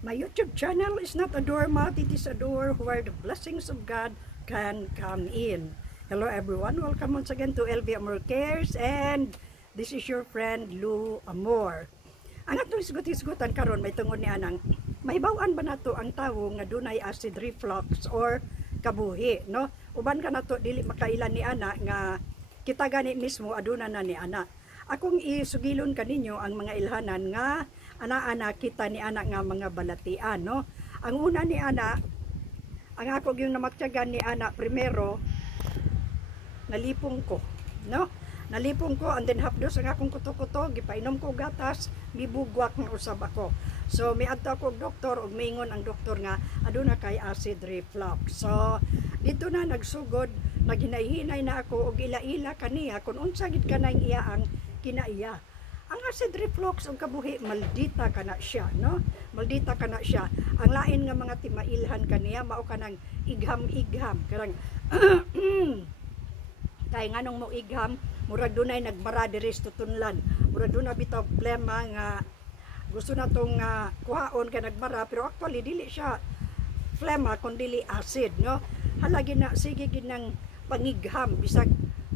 My YouTube channel is not a doormat, it is a door where the blessings of God can come in. Hello everyone, welcome once again to LV Amor Cares, and this is your friend Lou Amor. Ang atong isgot-isgotan karon may tungod ni anang mahibaw-an ba nato ang tawo nga dunay acid reflux or kabuhi, no? Uban ka nato dili makailan ni ana nga kita gani mismo aduna na ni ana. Akong isugilon kaninyo ang mga ilhanan nga ana-ana kita ni ana nga mga balatian, no? Ang una ni ana, ang ako yung namatyagan ni ana primero, nalipong ko, no? Nalipong ko, and then hapdos ang akong kuto-kuto, gipainom ko gatas, gibugwak nga usab ako. So miadto ako og doktor ug mingon ang doktor nga aduna kay acid reflux. So dito na nagsugod, naghinay-hinay na ako og ila-ila kaniya kung unsa gid kanang iya ang kinaiya. Ang acid reflux ang kabuhi, maldita kana siya, no? Maldita kana siya. Ang lain nga mga timailhan kaniya mao kanang igham-igham, kanang kay nganong mo igham, murag dunay nagbara diri sa tutunlan. Murag dunay bitaw problema nga gusto na tong kuhaon kay nagbara, pero actually dili siya phlegma kundi dili acid, no? Halagi na sige ginang pangigham bisag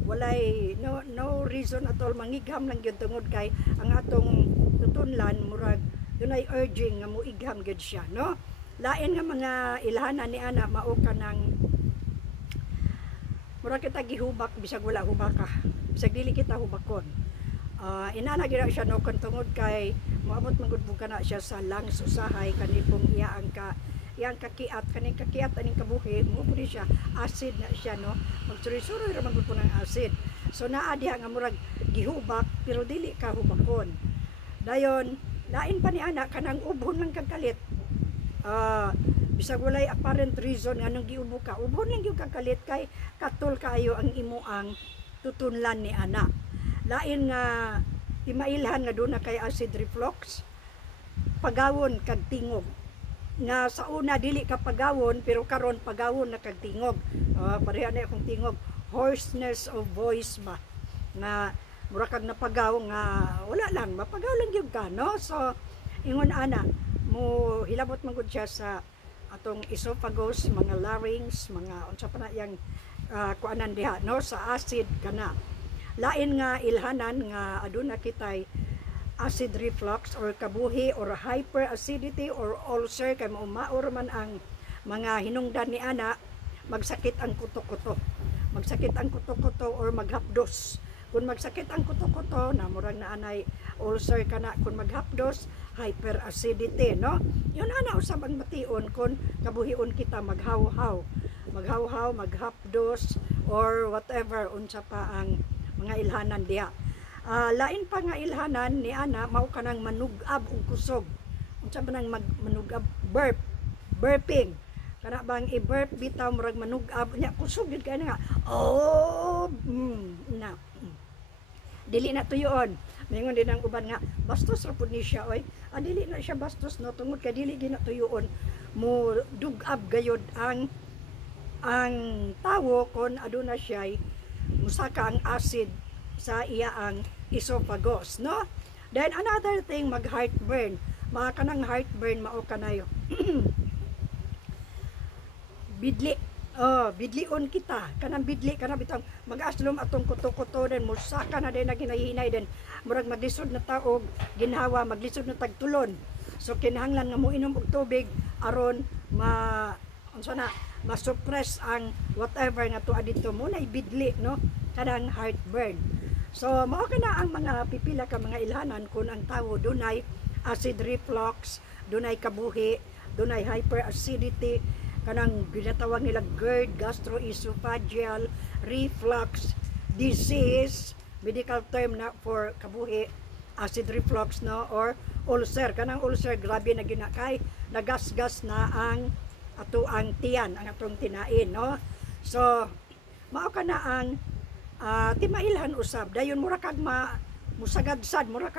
walay no reason at all, mangigham lang gyud tungod kay ang atong tutunlan murag dunay urging nga muigham gyud siya, no? Lain nga mga ilhanan ni ana mao kanang murag kita gihubak bisag wala hubaka, bisag dili kita hubakon. Inana gyud siya no kun tungod kay moabot man gud kana siya sa lungs usahay kanipong iya ang kakiat, kaning kakiat aning kabuhi mo pud siya acid na siya, no? Magsuri-suri ra man gud ng acid. So naa diha nga murag gihubak pero dili ka hubakon. Dayon lain pa ni ana kanang ubon lang kagkalit. Bisag walay apparent reason nga nang giubo ka, ubon lang gyud kagkalit kay katul kaayo ang imo ang tutunlan ni ana. Lain nga timailhan nga duna kay acid reflux, pagawon kag tingog. Nga sa una dili ka pagawon pero karon pagawon na kag tingog. Pareha na akong tingog, hoarseness of voice ba, nga mura kag napagaw nga wala lang mapagaw lang gyud ka, no? So ingon ana mo hilabot man gud siya sa atong esophagus, mga larynx, mga unsa pa na yang kuanan diha, no? Sa acid kana. Lain nga ilhanan nga aduna kitay acid reflux or kabuhi or hyperacidity or ulcer, kay maur man ang mga hinungdan ni ana, magsakit ang kuto-kuto. Magsakit ang kuto-kuto or maghapdos. Kung magsakit ang kuto-kuto, na murag na anay ulcer kana, kung maghapdos, hyperacidity, no? Yun ana usab ang mation kung kabuhion kita maghawhaw. Maghawhaw, maghapdos or whatever unsa pa ang mga ilhanan diha. Lain pa nga ilhanan ni ana mao kanang manugab og kusog. Unsa ba nang manugab? Burping. Kana bang i-burp bitaw murag manugab nya kusog gid kay nga. Dili na tuyoon. Mingon din ang uban nga bastos ra pud ni siya oy. Dili na siya bastos, no, tungod kay dili gina tuyoon mo dugab gayod ang tawo kon aduna siya musaka ang acid sa iya ang esophagus, no? Then another thing, mag heartburn. Mga kanang heartburn mao kanayo. Bidli. Bidlion kita. Kanang bidli kana bitang mag-aslom atong kuto-kuto den musaka na din naginahinay den. Murag maglisod na taog ginhawa, maglisod na tagtulon. So kinahanglan nga mo inom og tubig aron ma-suppress ang whatever nga tuwa dito mo na ibidli, no? Kanang heartburn. So mao kana ang mga pipila ka mga ilhanan kung ang tawo dunay acid reflux, dunay kabuhi, dunay hyperacidity, kanang ginatawag nila GERD, gastroesophageal reflux disease, medical term na for kabuhi, acid reflux, no, or ulcer. Kanang ulcer grabe na ginakay, nagasgas na ang atuang tiyan, ang atong tinain, no? So mao kana ang timailhan usab. Dayon mura kag musagadsad, mura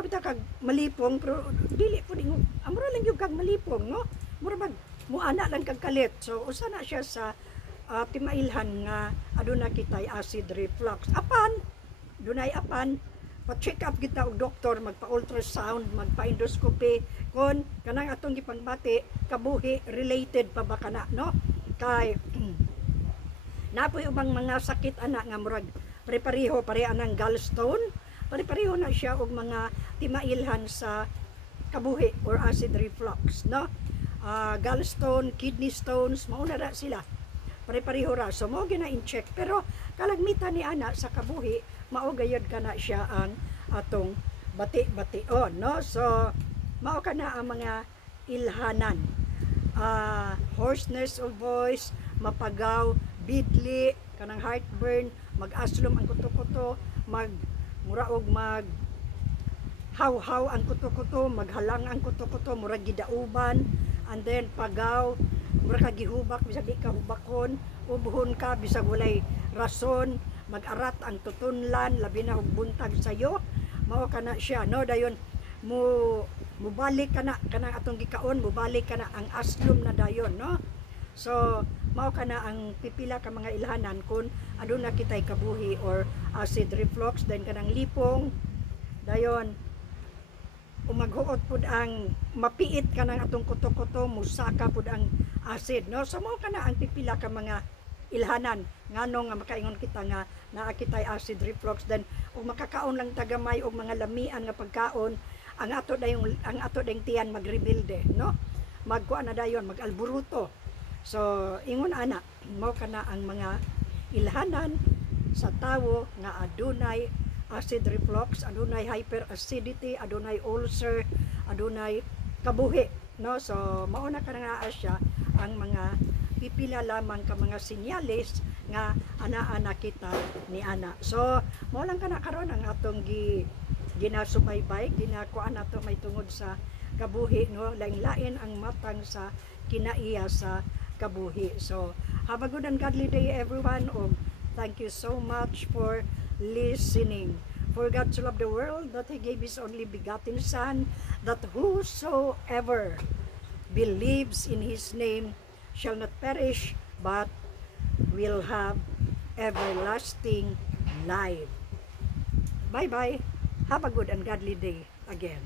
bitaw kag malipong, pero dili pud ingog. Mura lang gyud kag malipong, no? Mura muana lang kag kalit. So usa na siya sa timailhan nga aduna kitay acid reflux. Apan dunay pa-check up kita og doktor, magpa-ultrasound, magpa-endoscopy kon kanang atong gipangbati kabuhi related pa ba kana, no? Kay napoy ubang mga sakit ana nga murag pare-pareho pare anang gallstone, pare-pareho na siya og mga timailhan sa kabuhi or acid reflux, no? Gallstone, kidney stones, mauna na sila. Pare-pareho ra. So mo gina in-check pero kalagmitan ni ana sa kabuhi mao gayud kana siya ang atong bati-bation, no? So mao kana ang mga ilhanan. Hoarseness of voice, mapagaw, bidli, kanang heartburn, mag-aslom ang kuto-kuto, muraog mag haw-haw ang kuto-kuto, maghalang ang kuto-kuto, murag gidauban, and then pagaw, murag kagihubak, bisag di ka hubakon, ubuhon ka, bisag walay rason, mag-arat ang tutunlan, labi na og buntag sayo, mao kana siya, no? Dayon, mubalik ka na, kanang atong gikaon, mubalik ka na ang aslom na dayon, no? So, mao kana ang pipila ka mga ilhanan kung aduna kitay kabuhi or acid reflux, then kanang lipong, dayon, umaghuot pud ang mapiit ka ng atong kuto-kuto, musaka pud ang acid, no? So mao kana ang pipila ka mga ilhanan ngano nga makaingon kita nga naa kitay acid reflux, then ug makakaon lang tagamay og mga lamian nga pagkaon, ang ato dayong tiyan magrebelde, no? Magkuan na dayon, magalburuto. So ingon ana, mao kana ang mga ilhanan sa tawo nga adunay acid reflux, adunay hyperacidity, adunay ulcer, adunay kabuhi, no? So mao na kana siya ang mga pipila lamang ka mga senyales nga ana-ana kita ni ana. So mao lang kana karon ang atong ginasubaybay, ginakuan nato may tungod sa kabuhi, no? Lain-lain ang matang sa kinaiya sa kabuhi. So have a good and godly day everyone, thank you so much for listening. For God to love the world that He gave His only begotten Son, that whosoever believes in His name shall not perish, but will have everlasting life. Bye-bye. Have a good and godly day again.